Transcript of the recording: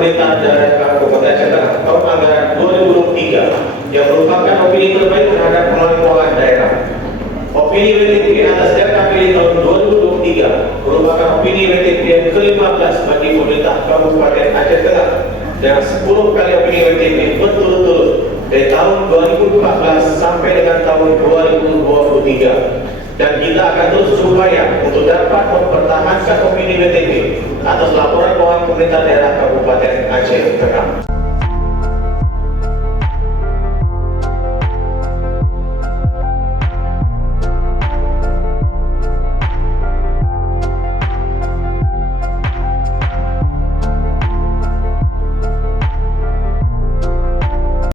Pemerintahan Daerah Kabupaten Aceh Tengah tahun anggaran 2023 yang merupakan opini terbaik terhadap pengelola keuangan daerah. Opini WTP atas RKPD tahun 2023 merupakan opini WTP yang ke-15 bagi pemerintah Kabupaten Aceh Tengah dengan 10 kali opini WTP berturut-turut dari tahun 2014 sampai dengan tahun 2023. Dan kita akan terus berupaya untuk dapat mempertahankan opini WTP atas laporan keuangan pemerintah daerah Kabupaten Aceh Tengah.